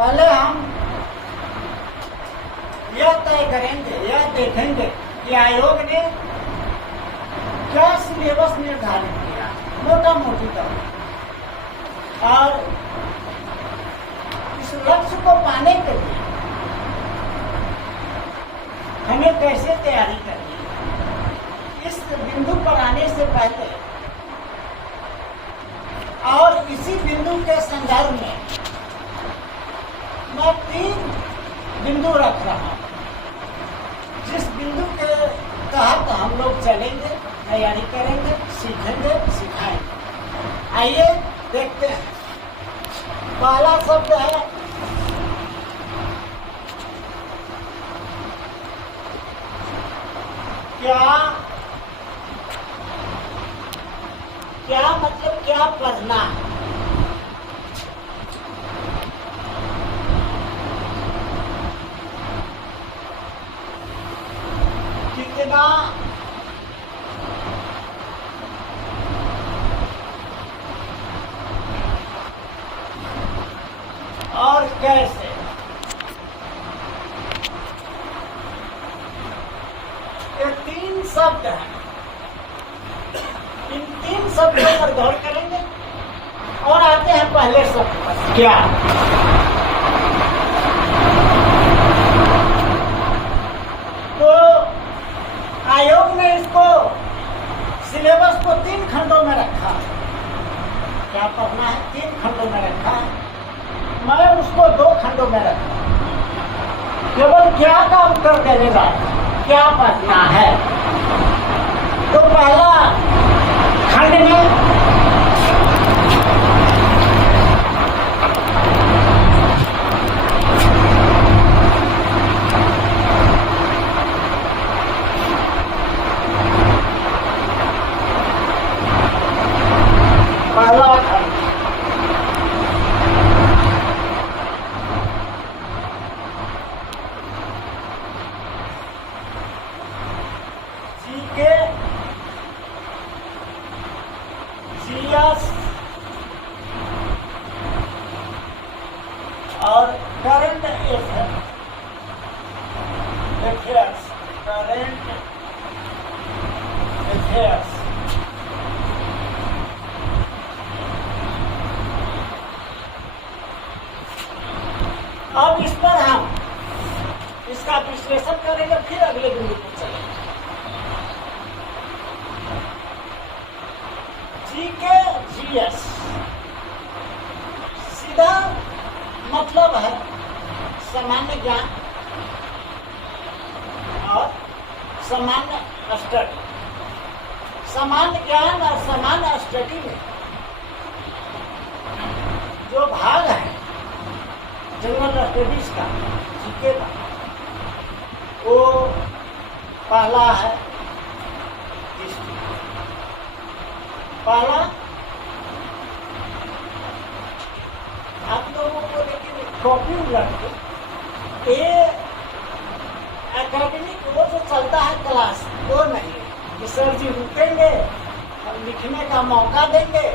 पहले हम यह तय करेंगे, यह देखेंगे कि आयोग ने क्या सिलेबस निर्धारित किया मोटा मोटी तौर, और इस लक्ष्य को पाने के लिए हमें कैसे तैयारी करनी है। इस बिंदु पर आने से पहले और इसी बिंदु के संदर्भ में मैं 3 बिंदु रख रहा हूं, जिस बिंदु के तहत हम लोग चलेंगे, तैयारी करेंगे, सीखेंगे, सिखाएंगे। आइए देखते हैं। पहला शब्द है क्या। क्या मतलब क्या पढ़ना है। कितना और कैसे। ये 3 शब्द हैं। इन 3 शब्दों पर गौर करेंगे और आते हैं पहले शब्द पर, क्या। तो आयोग ने इसको सिलेबस को 3 खंडों में रखा। क्या पढ़ना है 3 खंडों में रखा है। मैं उसको 2 खंडों में रखा। केवल क्या का उत्तर देने का, क्या पढ़ना है। तो पहला खंड में पहला खंड जीके, जीएस और करंट अफेयर्स। Current affairs. अब इस पर हम इसका विश्लेषण करेंगे, फिर अगले बिंदु पर चलेंगे। जीके जीएस सीधा मतलब है सामान्य ज्ञान और सामान्य स्टडी। सामान्य ज्ञान और सामान्य स्टडी में जो भाग है जनरल स्टडीज का, जीके का, वो पहला है हिस्ट्री। पहला आप लोगों को लेकिन कॉपी लड़के ये एकेडमिक वो जो चलता है क्लास, वो नहीं कि सर जी रुकेंगे, लिखने का मौका देंगे,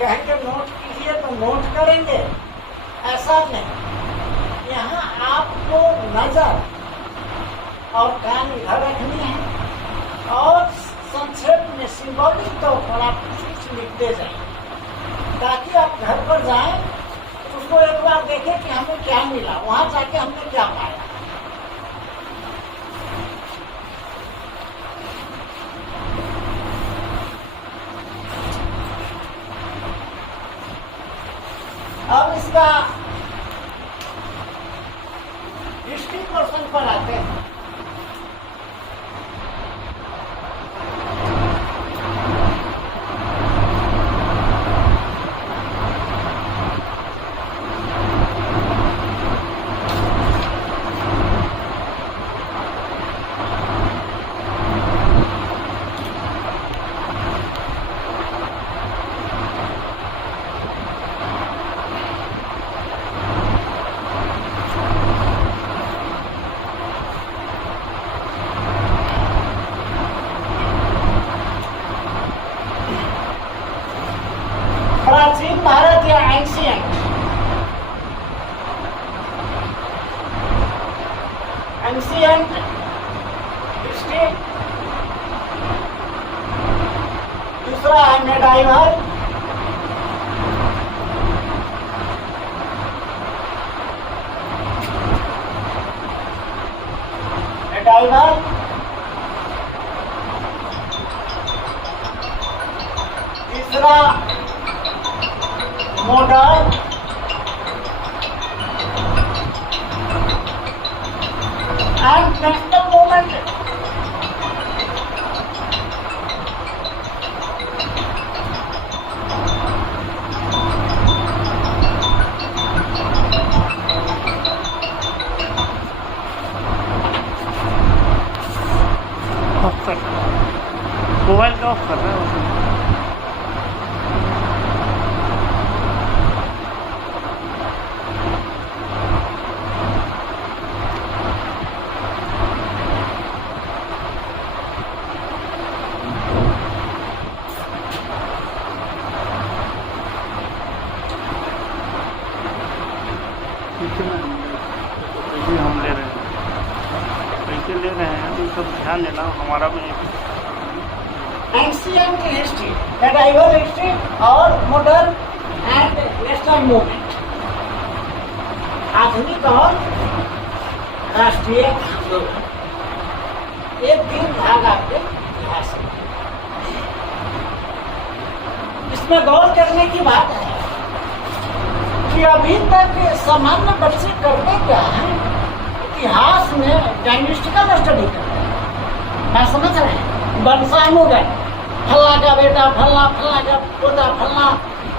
कहेंगे नोट कीजिए तो नोट करेंगे, ऐसा नहीं। यहाँ आपको नजर और कान इधर रखनी है और संक्षेप में सिंबॉलिक तौर पर आप कुछ लिखते जाएं, ताकि आप घर पर जाएं उसको एक बार देखें कि हमें क्या मिला, वहां जाके हमने क्या पाया। अब इसका हिस्ट्री पोर्शन पर आते हैं। एंशिएंट हिस्ट्री, दूसरा है मेडाइवल, तीसरा modern, and national movement. Mobile का ऑफ कर रहा है। पैसे हम ले रहे हैं, पैसे ले रहे हैं तो सब ध्यान देना हमारा भी। एंशिएंट हिस्ट्री, मेडाइवल हिस्ट्री और मॉडर्न एंड नेशनल मूवमेंट, आधुनिक और राष्ट्रीय आंदोलन। ये 3 भाग आपके इतिहास में। इसमें गौर करने की बात है कि अभी तक सामान्य बच्चे करते क्या है, इतिहास में डायनेस्टिकल स्टडी करते हैं। मैं समझ रहे हैं, वंशानुगत, फल्ला का बेटा फल्ला, फल्ला का पोता फल्ला,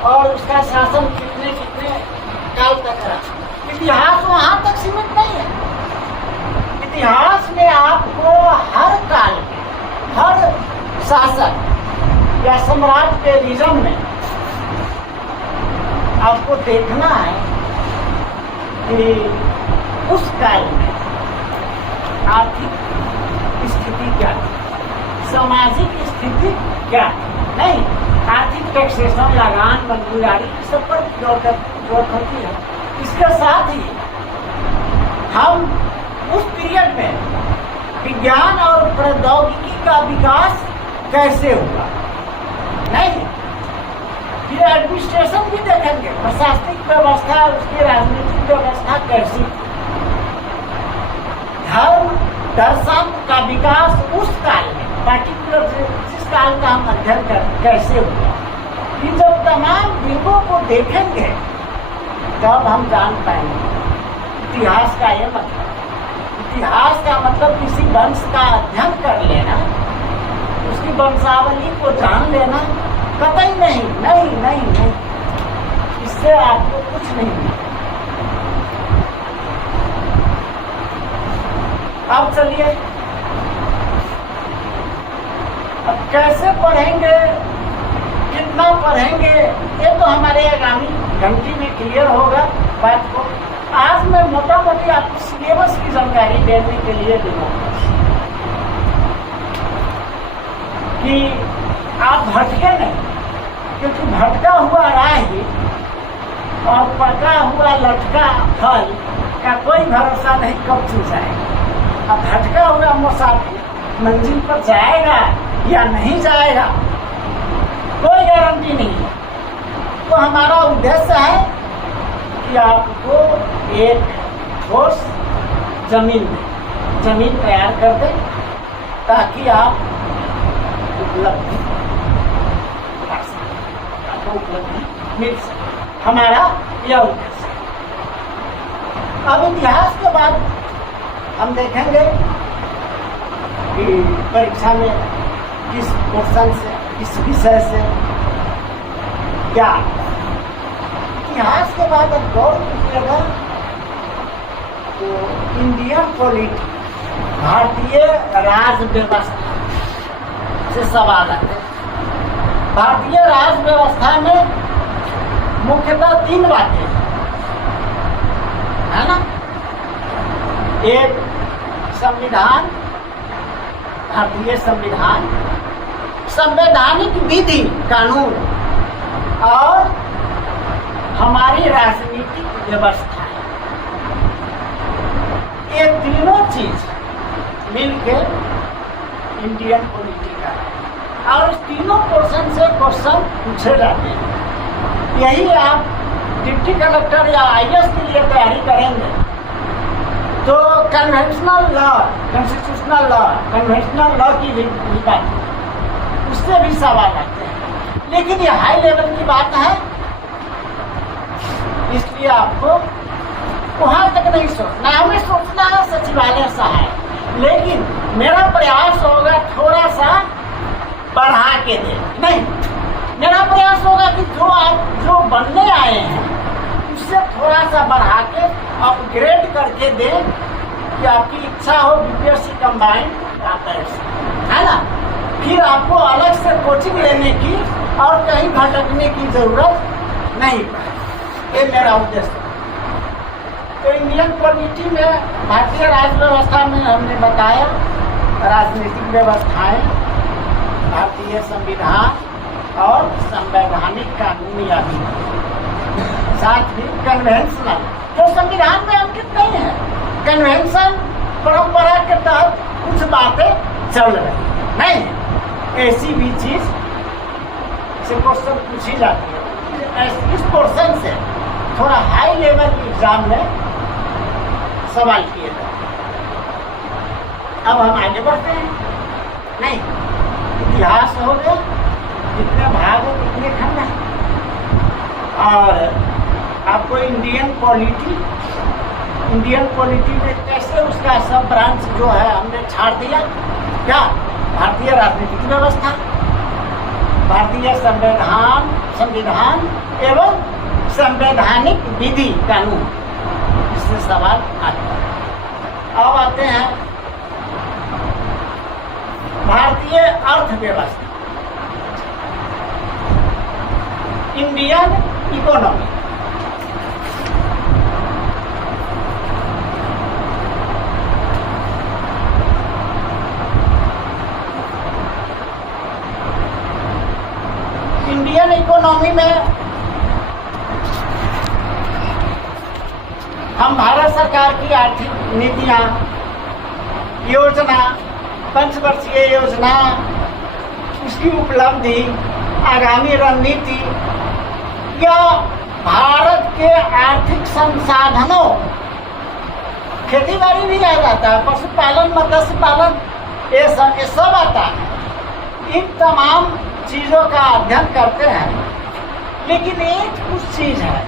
और उसका शासन कितने कितने काल तक रहा। इतिहास वहां तक सीमित नहीं है। इतिहास में आपको हर काल में, हर शासक या सम्राट के रिजम में आपको देखना है कि उस काल में आर्थिक स्थिति क्या थी, सामाजिक स्थिति क्या थी। नहीं, आर्थिक टैक्सेशन, लगान, बंदूकदारी, सब पर जरूरत होती है। इसके साथ ही हम उस पीरियड में विज्ञान और प्रौद्योगिकी का विकास कैसे हुआ, नहीं, फिर एडमिनिस्ट्रेशन भी देखेंगे, प्रशासनिक व्यवस्था, उसकी राजनीतिक व्यवस्था कैसी थी, धर्म दर्शन का विकास उस काल में, पर्टिकुलर जिस काल का हम अध्ययन कैसे हुआ। इन जब तमाम दिनों को देखेंगे तब हम जान पाएंगे इतिहास का ये मतलब। इतिहास का मतलब किसी वंश का अध्ययन कर लेना, उसकी वंशावली को जान लेना, कतई नहीं, नहीं नहीं नहीं, इससे आपको कुछ नहीं मिलेगा। अब चलिए, अब कैसे पढ़ेंगे, कितना पढ़ेंगे, ये तो हमारे आगामी घंटी में क्लियर होगा बात को। आज मैं मोटा मोटी आपको सिलेबस की जानकारी देने के लिए दूंगा कि आप भटके नहीं, क्योंकि भटका हुआ राही और पका हुआ लटका फल का कोई भरोसा नहीं कब चूक जाएगा। अब भटका हुआ मुसाफिर मंजिल पर जाएगा या नहीं जाएगा, कोई गारंटी नहीं है। तो हमारा उद्देश्य है कि आपको एक ठोस जमीन तैयार कर दें ताकि आप उपलब्धि कर सकें, आपको उपलब्धि मिल सके। हमारा यह उद्देश्य है। अब इतिहास के बाद हम देखेंगे कि परीक्षा में किस क्वेश्चन से, किस विषय से क्या। इतिहास के बाद अब गौर कीजिएगा तो इंडियन पॉलिटिक्स, भारतीय राज व्यवस्था से सवाल आते हैं। भारतीय राज व्यवस्था में मुख्यतः 3 बातें है ना। एक संविधान, भारतीय संविधान, संवैधानिक विधि कानून और हमारी राजनीतिक व्यवस्था। ये तीनों चीज मिलके इंडियन पॉलिटी का और इस तीनों पोर्शन से क्वेश्चन पूछे जाते हैं। यही आप डिप्टी कलेक्टर या IAS के लिए तैयारी करेंगे तो conventional law, constitutional law, conventional law की भी बात उससे भी सवाल आते हैं। लेकिन ये हाई लेवल की बात है, इसलिए आपको वहां तक नहीं सोचना, हमें सोचना है सचिवालय सहायक। लेकिन मेरा प्रयास होगा थोड़ा सा बढ़ा के दे, नहीं, मेरा प्रयास होगा कि जो आप जो बनने आए हैं उससे थोड़ा सा बढ़ा के अपग्रेड करके दें कि आपकी इच्छा हो BPSC कंबाइंड आता है ना। फिर आपको अलग से कोचिंग लेने की और कहीं भटकने की जरूरत नहीं पड़े, ये मेरा उद्देश्य। तो इंडियन पॉलिटी में भारतीय राज्य व्यवस्था में हमने बताया राजनीतिक व्यवस्थाएं, भारतीय संविधान और संवैधानिक कानूनी अधिनियम, साथ ही कन्वेंशनल जो संविधान में अंकित नहीं है, कन्वेंशन परंपरा के तहत कुछ बातें चल रही नहीं, ऐसी भी चीज से क्वेश्चन पूछी जाती है। इस पोर्शन से थोड़ा हाई लेवल एग्जाम में सवाल किए जाते हैं। अब हम आगे बढ़ते हैं, नहीं, इतिहास हो गया, कितने भाग है, कितने खंड है, और आपको इंडियन पॉलिटी में कैसे उसका सब ब्रांच जो है हमने छाड़ दिया। क्या? भारतीय राजनीतिक व्यवस्था, भारतीय संविधान एवं संवैधानिक विधि कानून, इससे सवाल आते हैं। अब आते हैं भारतीय अर्थव्यवस्था, इंडियन इकोनॉमी। इंडियन इकोनॉमी में हम भारत सरकार की आर्थिक नीतियां, योजना, पंचवर्षीय योजना, उसकी उपलब्धि, आगामी रणनीति या भारत के आर्थिक संसाधनों, खेती बाड़ी भी आ जाता है, पशुपालन, मत्स्य पालन, ये सब आता है। इन तमाम चीजों का अध्ययन करते हैं। लेकिन एक कुछ चीज है,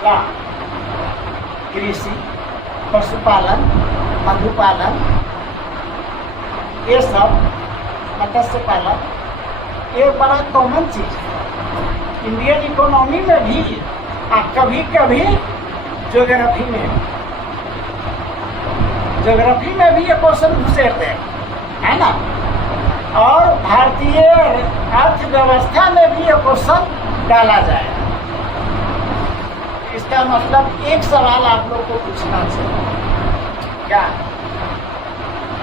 क्या? कृषि, पशुपालन, मधुपालन, ये सब, मत्स्य पालन, ये बड़ा कॉमन चीज है इंडियन इकोनॉमी में भी। आप कभी कभी ज्योग्राफी में भी ये क्वेश्चन घुसेरते हैं, है ना। और भारतीय अर्थव्यवस्था में भी ये क्वेश्चन डाला जाएगा। इसका मतलब एक सवाल आप लोग को पूछना चाहिए, क्या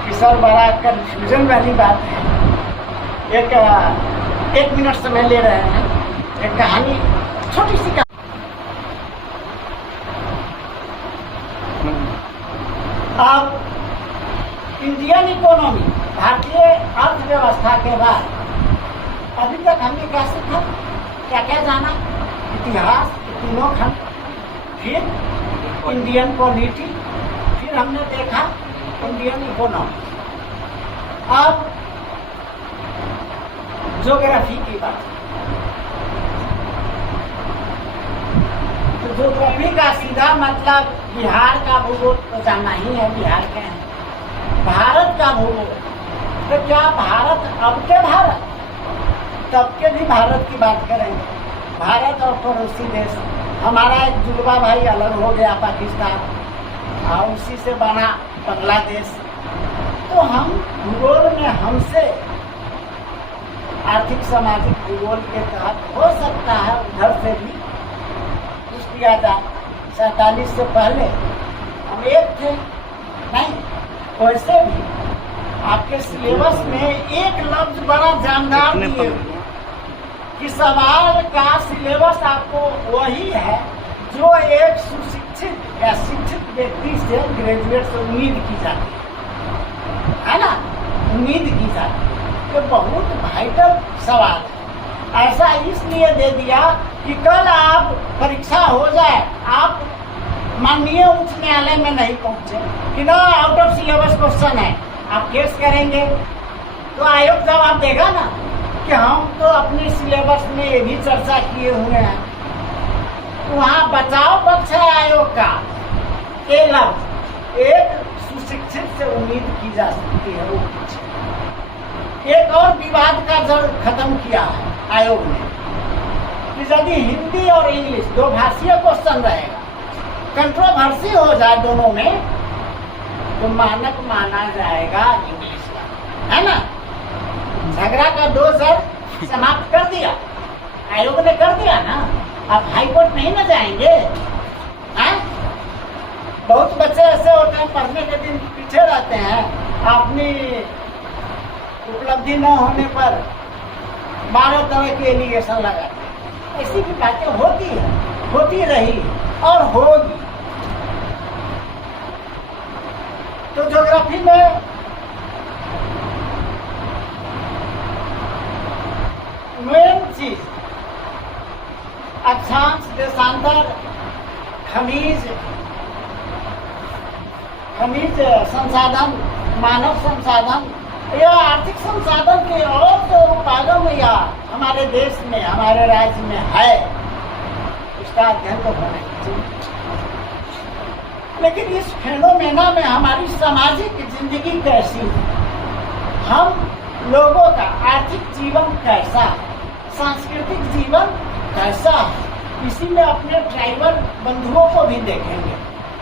कि सर बड़ा कंफ्यूजन वाली बात है। एक मिनट समय ले रहे हैं, एक कहानी, छोटी सी कहानी। अब इंडियन इकोनॉमी, भारतीय अर्थव्यवस्था के बाद अभी तक हमने क्या सीखा, क्या क्या जाना? इतिहास, तीनों खंड, फिर इंडियन पॉलिटी, फिर हमने देखा इंडियन इकोनॉमी। अब ज्योग्राफी की बात, तो ज्योग्राफी का सीधा मतलब बिहार का भूगोल तो जानना ही है, बिहार के हैं। भारत का भूगोल, तो क्या भारत अब के भारत, तब के भी भारत की बात करेंगे। भारत और पड़ोसी देश, हमारा एक जुड़वा भाई अलग हो गया पाकिस्तान, और उसी से बना बांग्लादेश। तो हम भूगोल में हमसे आर्थिक सामाजिक भूगोल के तहत हो सकता है उधर से भी कुछ किया जाए। 47 से पहले हम एक थे, नहीं, वैसे भी आपके सिलेबस में एक लफ्ज बड़ा जानदार दिए कि सवाल का सिलेबस आपको वही है जो एक सुशिक्षित या शिक्षित व्यक्ति से, ग्रेजुएट से उम्मीद की जाती है। ना, उम्मीद की जाती है। ये बहुत वाइटल सवाल है। ऐसा इसलिए दे दिया कि कल आप परीक्षा हो जाए, आप माननीय उच्च न्यायालय में नहीं पहुंचे कि ना आउट ऑफ सिलेबस क्वेश्चन है, आप केस करेंगे तो आयोग जवाब देगा ना कि हम तो अपनी सिलेबस में ये भी चर्चा किए हुए हैं। वहाँ बचाव पक्ष है आयोग का। ये लफ्ज एक सुशिक्षित से उम्मीद की जा सकती है वो पूछे। एक और विवाद का जड़ खत्म किया है आयोग ने कि यदि हिंदी और इंग्लिश दो भाषीय क्वेश्चन रहेगा, कंट्रोवर्सी हो जाए दोनों में, तो मानक माना जाएगा इंग्लिश का, है ना। झगड़ा का दोष समाप्त कर दिया आयोग ने, कर दिया ना। अब हाई कोर्ट नहीं ना जाएंगे, हैं? बहुत बच्चे ऐसे होते हैं पढ़ने के दिन पीछे रहते हैं, अपनी उपलब्धि न होने पर 12 तरह के एलिगेशन लगाते हैं। ऐसी भी बातें होती है, होती रही और होगी। तो ज्योग्राफी में मेन चीज अक्षांश, देशांतर, खनिज संसाधन, मानव संसाधन या आर्थिक संसाधन के और जो उत्पादों में या हमारे देश में, हमारे राज्य में है, उसका अध्ययन तो होना चाहिए। लेकिन इस फेनोमेना में हमारी सामाजिक जिंदगी कैसी है, हम लोगों का आर्थिक जीवन कैसा है, सांस्कृतिक जीवन कैसा है, इसी में अपने ट्राइबल बंधुओं को भी देखेंगे।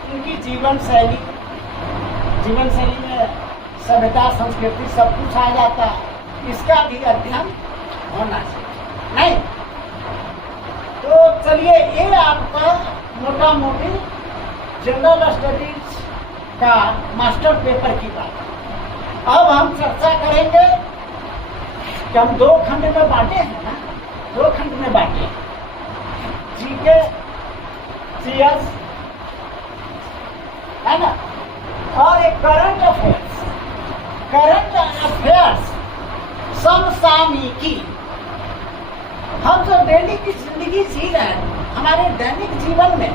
उनकी जीवन शैली में सभ्यता, संस्कृति सब कुछ आ जाता है, इसका भी अध्ययन होना चाहिए। नहीं तो चलिए, ये आपका मोटा मोटी जनरल स्टडीज का मास्टर पेपर की बात है। अब हम चर्चा करेंगे कि हम 2 खंड में बांटे हैं ना, 2 खंड में बांटे हैं, जीके, सीएस, है ना, और एक करंट अफेयर्स समसामयिकी। हम जो डेली की जिंदगी जी रहे हैं, हमारे दैनिक जीवन में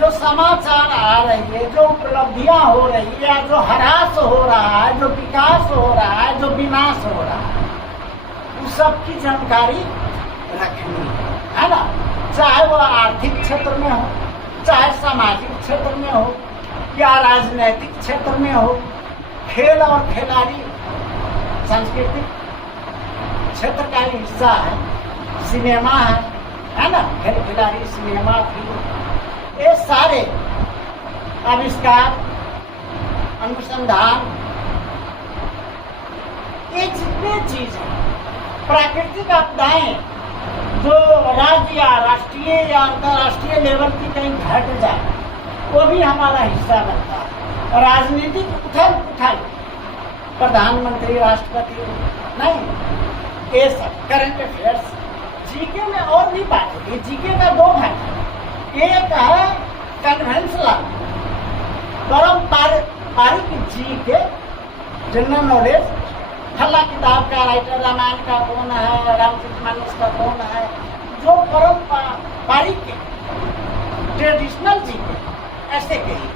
जो समाचार आ रही है, जो उपलब्धियां हो रही है, जो ह्रास हो रहा है, जो विकास हो रहा है, जो विनाश हो रहा है, उस सब की जानकारी रखनी है ना। चाहे वो आर्थिक क्षेत्र में हो, चाहे सामाजिक क्षेत्र में हो, या राजनीतिक क्षेत्र में हो, खेल और खिलाड़ी सांस्कृतिक क्षेत्र का हिस्सा है, सिनेमा है ना, खेल खिलाड़ी, सिनेमा, फिल्म, ये सारे आविष्कार, अनुसंधान, ये जितने चीज हैं, प्राकृतिक आपदाएं जो राज्य या राष्ट्रीय या अंतर्राष्ट्रीय लेवल की कहीं घट जाए, वो भी हमारा हिस्सा बनता है। राजनीतिक उथल पुथल, प्रधानमंत्री, राष्ट्रपति, नहीं, ये सब करंट अफेयर्स। जीके में और भी बात होगी। जीके का 2 भाग है, एक है कन्वेंशनल पारंपरिक जीके, जनरल नॉलेज, फला किताब का राइटर रामायण का कौन है, रामचरितमानस का कौन है, जो पारंपरिक ट्रेडिशनल जीके ऐसे कही।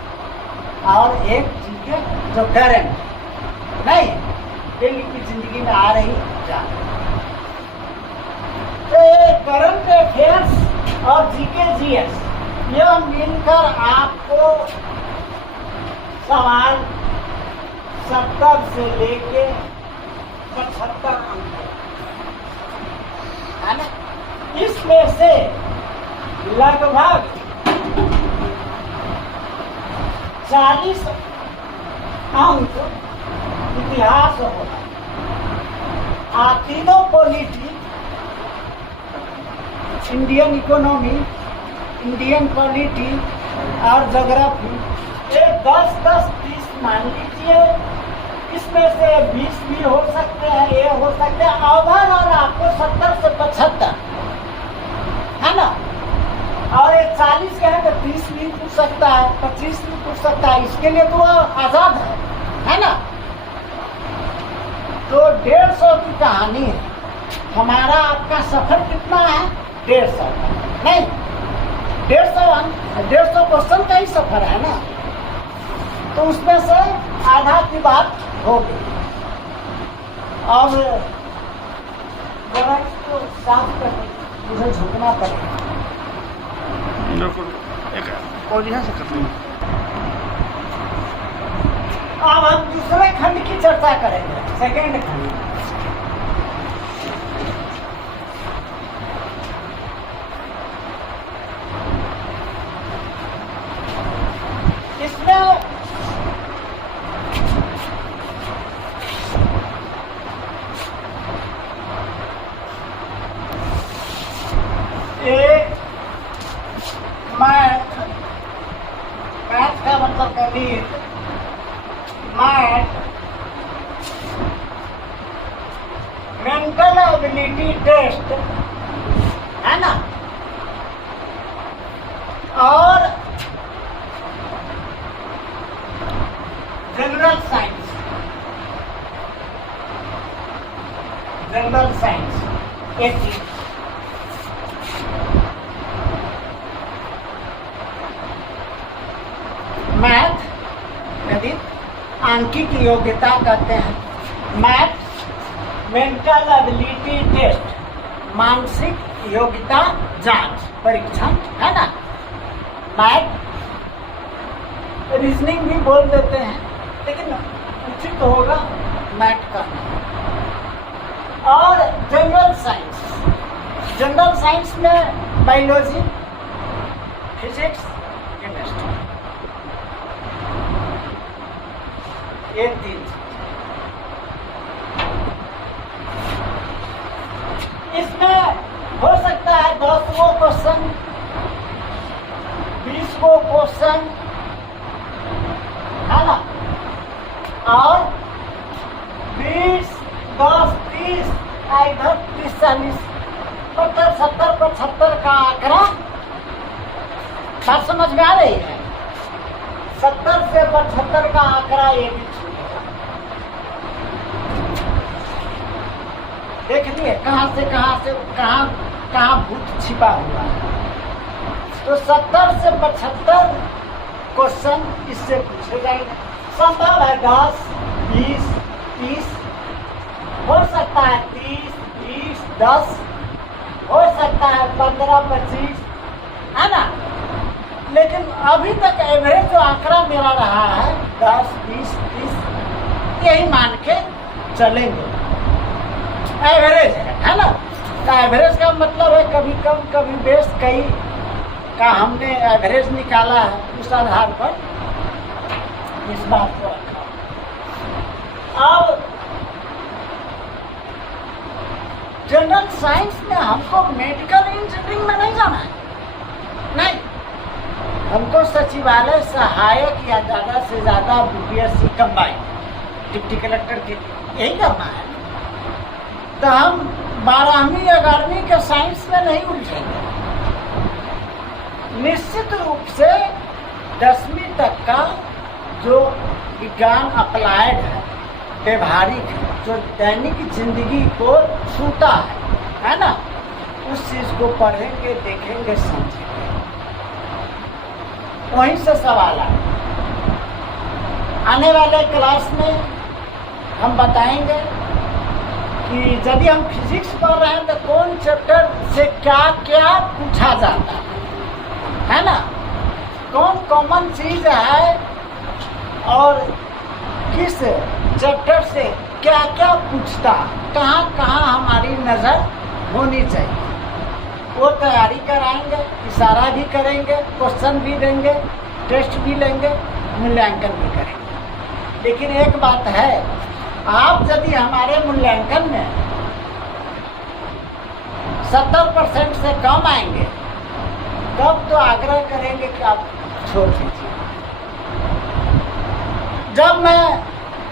और एक जीके जो करंट, नहीं, डेली की जिंदगी में आ रही जा तो करंट अफेयर्स और जीके जीएस, यह मिलकर आपको सवाल 70 से लेके 75 अंक है ना। इसमें से लगभग 40 अंक इतिहास होगा, तीनों polity, Indian economy, Indian polity और ज्योग्राफी, ये 10-10, 30 मान लीजिए। इसमें से 20 भी हो सकते हैं, ये हो सकते हैं। ओवरऑल आपको 70 से 75, है ना। और ये 40 के हैं तो 30 भी पूछ सकता है, 25 भी पूछ सकता है। इसके लिए तो आजाद है ना। तो 150 की कहानी है। हमारा आपका सफर कितना है? 150 का नहीं, 150 क्वेश्चन का ही सफर है ना। तो उसमें से आधा की बात हो गई। अब जरा इसको साफ करके मुझे झुकना पड़ेगा। एक पोजीशन से कर दूँ। अब हम दूसरे खंड की चर्चा करेंगे, सेकेंड खंड। इसमें एक मैथ का मतलब गणित, मैथ, मेंटल एबिलिटी टेस्ट है ना, और जनरल साइंस, ये चीज। मैथ गणित आंकिक योग्यता कहते हैं। मैथ मेंटल एबिलिटी टेस्ट, मानसिक योग्यता जांच परीक्षण है ना। मैथ रीजनिंग भी बोल देते हैं, लेकिन उचित होगा मैथ का। और जनरल साइंस में बायोलॉजी, फिजिक्स, केमिस्ट्री, ये तीन। इसमें हो सकता है 10 क्वेश्चन, 20 क्वेश्चन है ना, और 20, 10, 30, इधर 30, 40, 50, 70, 75 का आंकड़ा। बात समझ में आ रही है? 70 से 75 का आंकड़ा ये भी छूटेगा। देख लिए कहाँ से कहाँ भूत छिपा हुआ है। तो 70 से 75 क्वेश्चन इससे पूछे जाएंगे। संभव है 10, 20, 30, हो सकता है 30, 20, 10, हो सकता है 15, 25, है ना। लेकिन अभी तक एवरेज जो आंकड़ा मेरा रहा है 10, 20, 30, यही मान के चलेंगे। एवरेज है ना। तो एवरेज का मतलब है कभी कम कभी बेस, कई का हमने एवरेज निकाला है, उस आधार पर इस बात को रखा। अब जनरल साइंस में हमको मेडिकल इंजीनियरिंग में नहीं जाना है, नहीं। हमको सचिवालय सहायक या ज़्यादा से ज़्यादा बीपीएससी कंबाइंड डिप्टी कलेक्टर के यही करना है। तो हम 12वीं 11वीं के साइंस में नहीं उलझेंगे। निश्चित रूप से 10वीं तक का जो विज्ञान अप्लाइड है, व्यवहारिक है, जो दैनिक जिंदगी को छूता है ना, उस चीज़ को पढ़ेंगे, देखेंगे, समझेंगे। वहीं से सवाल आने वाले क्लास में हम बताएंगे कि यदि हम फिजिक्स पढ़ रहे हैं तो कौन चैप्टर से क्या क्या पूछा जाता है ना, कौन कॉमन चीज है और किस चैप्टर से क्या क्या पूछता, कहाँ कहाँ हमारी नज़र होनी चाहिए, वो तैयारी कराएंगे, इशारा भी करेंगे, क्वेश्चन भी देंगे, टेस्ट भी लेंगे, मूल्यांकन भी करेंगे। लेकिन एक बात है, आप यदि हमारे मूल्यांकन में 70% से कम आएंगे तब तो आग्रह करेंगे कि आप छोड़ दीजिए। जब मैं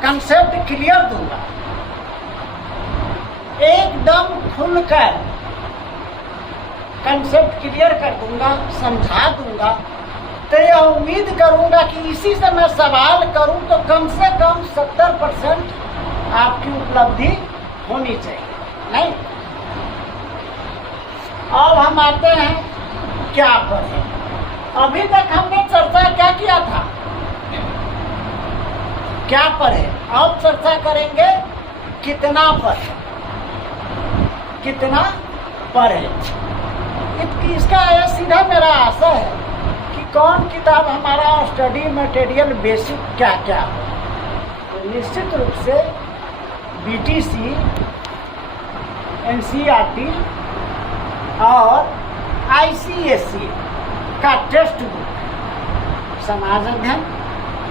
कंसेप्ट क्लियर दूंगा, एकदम खुलकर कंसेप्ट क्लियर कर दूंगा, समझा दूंगा, तो यह उम्मीद करूंगा कि इसी से मैं सवाल करूं तो कम से कम 70% आपकी उपलब्धि होनी चाहिए, नहीं। अब हम आते हैं क्या पर है। अभी तक हमने चर्चा क्या किया था, क्या पर है। अब चर्चा करेंगे कितना पर है, कितना पर है। इसका सीधा मेरा आशा है कि कौन किताब हमारा स्टडी मटेरियल बेसिक क्या क्या हो। तो निश्चित रूप से बीटीसी, एनसीईआरटी और आईसीएसई का टेक्स्ट बुक, समाज अध्ययन,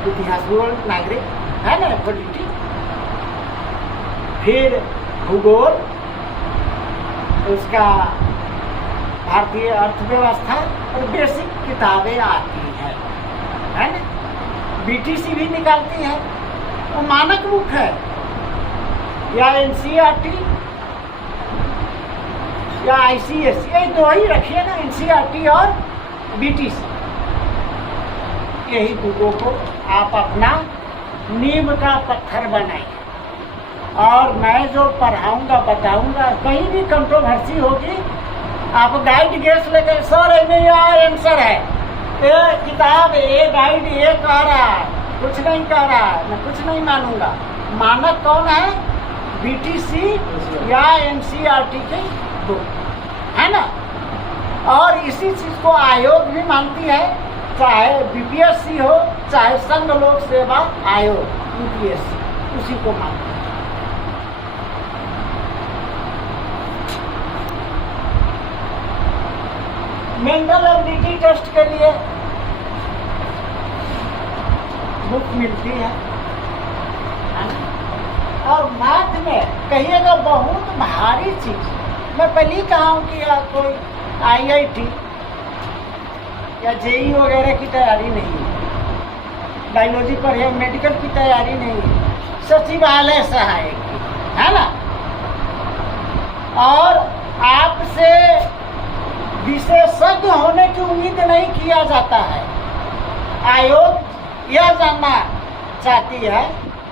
इतिहास, भूगोल, नागरिक है ना, पॉलिटी, फिर भूगोल, उसका भारतीय अर्थव्यवस्था और बेसिक किताबें आती हैं, है ना। बीटीसी भी निकालती है, वो मानक बुक है, या एनसीईआरटी या आईसीएसई, ये दो ही रखिए ना, एनसीईआरटी और बीटीसी। यही बुकों को आप अपना नींव का पत्थर बनाइए। और मैं जो पढ़ाऊंगा बताऊंगा, कहीं भी कंट्रोवर्सी होगी, आप गाइड गेस लेकर सर इनमें यह आंसर है, ये किताब ये गाइड ये कह रहा है, कुछ नहीं कह रहा है, मैं कुछ नहीं मानूंगा। मानक कौन है, बीटीसी या एनसीईआरटी की बुक, है ना। और इसी चीज को आयोग भी मानती है, चाहे बीपीएससी हो चाहे संघ लोक सेवा आयोग यूपीएससी, उसी को मानती है। मेंटल एबिलिटी टेस्ट के लिए बुक मिलती है और मैथ में कहिएगा बहुत भारी चीज। मैं पहले ही कहा हूँ कि कोई आईआईटी या जेई वगैरह की तैयारी नहीं है, बायोलॉजी पर है, मेडिकल की तैयारी नहीं है, सचिवालय सहायक की, है ना। और आपसे विशेषज्ञ होने की उम्मीद नहीं किया जाता है। आयोग यह जानना चाहती है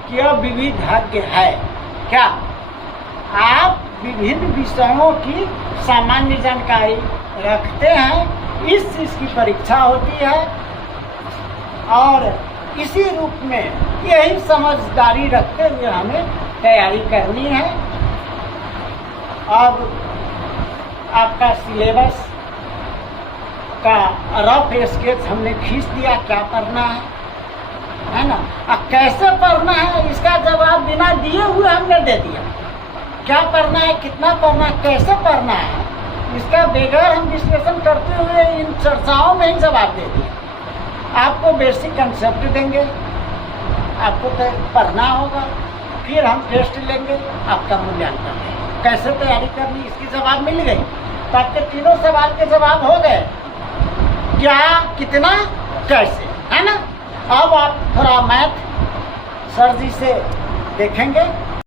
कि यह विविधज्ञ है क्या, आप विभिन्न विषयों की सामान्य जानकारी रखते हैं, इस चीज की परीक्षा होती है। और इसी रूप में यही समझदारी रखते हुए हमें तैयारी करनी है। अब आपका सिलेबस का रफ स्केच हमने खींच दिया, क्या पढ़ना है ना। अब कैसे पढ़ना है इसका जवाब बिना दिए हुए हमने दे दिया। क्या पढ़ना है, कितना पढ़ना है, कैसे पढ़ना है, इसका बगैर हम विश्लेषण करते हुए इन चर्चाओं में ही जवाब दे दिया। आपको बेसिक कंसेप्ट देंगे, आपको पढ़ना होगा, फिर हम टेस्ट लेंगे, आपका मूल्यांकन है। कैसे तैयारी करनी इसकी जवाब मिल गई, तो आपके तीनों सवाल के जवाब हो गए, क्या, कितना, कैसे, है ना। अब आप थोड़ा मैथ सर जी से देखेंगे